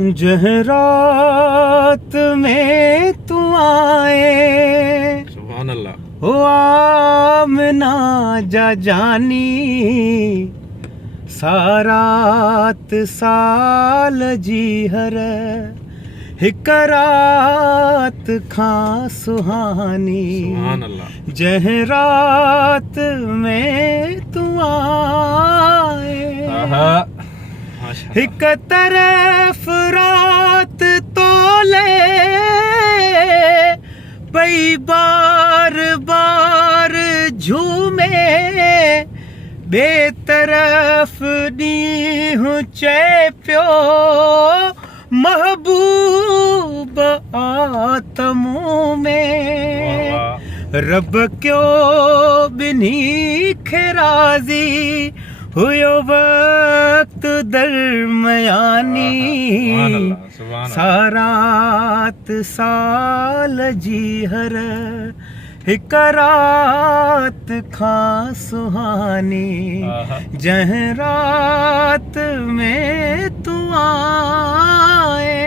जहरात में तू आए, सुभान अल्लाह। ओ आमना जा जानी, सारात साल जी हर हिक रात खां सुहानी। सुभान अल्लाह। जहरात में तू आए, हिक तरफ रात तोले पई बार बार झूमे, बेतरफ ॾींहुं चए पियो महबूब आतमूं में। रब क्यों बिन्ही खे राज़ी हुयो वक्त दरमयानी, सारात साल जी हर हिक रात खां सुहानी। जहरात में तू आए।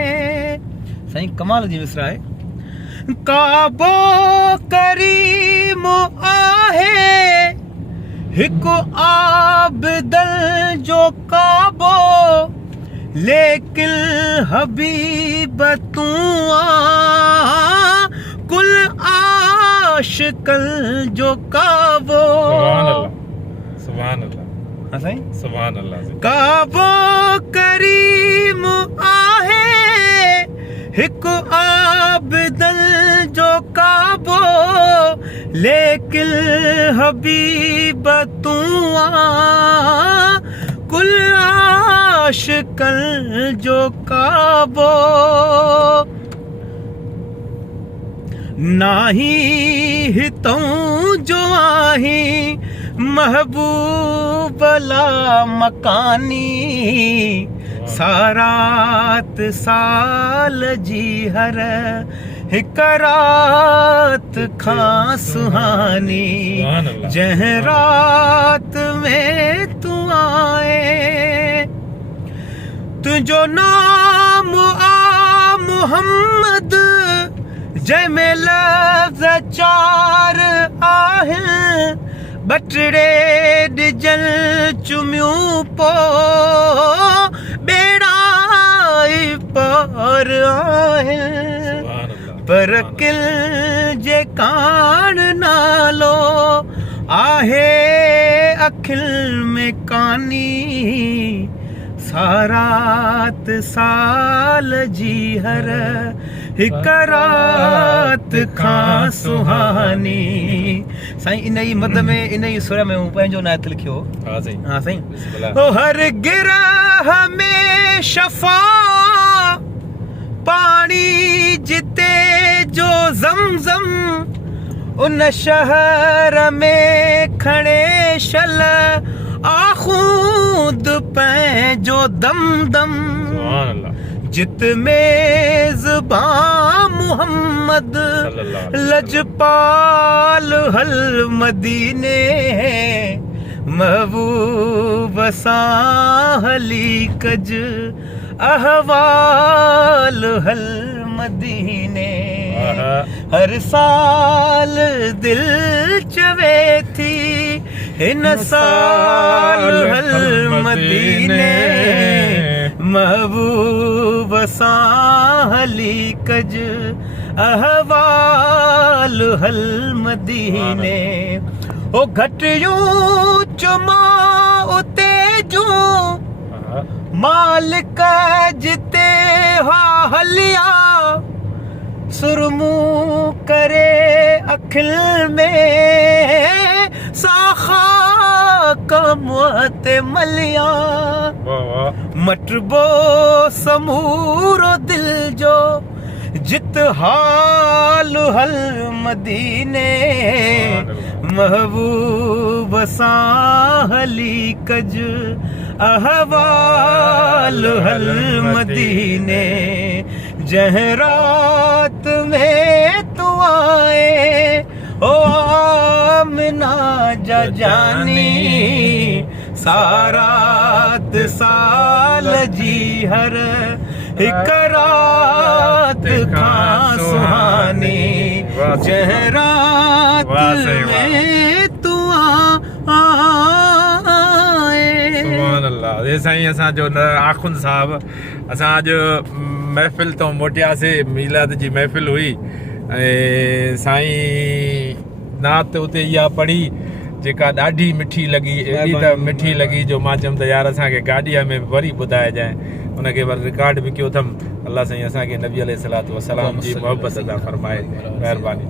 साईं कमाल जी विसरा है। काबो करीम आहे, हिकु आबदल जो काबो, लेकिन हबीब तू आ कुल आशिकल जो काबो। सुभान अल्लाह। हाँ साईं, सुभान अल्लाह। काबो करीम आहे, हिकु आबदल जो काबो, लेकिन हबीब तू आ कुल आशिकल जो काबो। नाही हितों जो आही महबूब ला मकानी, सारात साल जी हर हिक रात खां सुहानी। जहरात में तू आए, तुझो नाम आ मुहम्मद, जंहिंमें लफ़्ज़ चार आहिनि, बटड़े ॾिजल चुमियूं पो बेड़ाई पार आहिनि, पर किल जे कान नालो आहे अखिल में कानी। सारात साल जी हर हिक रात खां सुहानी। साईं इन ई मद में, इन ई सुर में पंहिंजो नात लिखियो। हाँ साईं। ओ हर गिरह में शफा पानी जिते जो ज़मज़म, उन शहर में खणे शल आख़ूद पंहिंजो दम दम। जित मेज़बां मुहम्मद लजपाल हल मदीने, महबूब सां हली कज अहवाल हल मदीने। हर साल दिल चवे थी हिन साल हल मदीने, महबूब सां हली कज अहवाल हल मदीने। ओ घटियूं चुमा उते जूं, मालिक जिते हा हलिया, सुरमू करे अखिल में साखा कमते मलिया। मटबो समूरो दिल जो जित हाल हल मदीने, महबूब सां हली कज अहवाल हल मदीने। जहरात में तू आए, ओ आमना जा जानी, सारात साल जी हर हिक रात खां सुहानी जंहिं रात में तू आए। सुभान अल्लाह। ये साईं असांजो आखुंद साहब असां अॼु महफ़िल तो मोटियासीं, मीलाद जी महफ़िल हुई ऐं साईं नात उते इहा पढ़ी जेका ॾाढी मिठी लॻी, एॾी त मिठी लॻी जो मां चयुमि त यार असांखे गाॾीअ में वरी ॿुधाइजांइ। उनखे वरी रिकॉर्ड बि कयो अथमि। अलाह साईं असांखे नबी अलैहि सलातो वसलाम जी मोहबत अदा फरमाए। महिरबानी।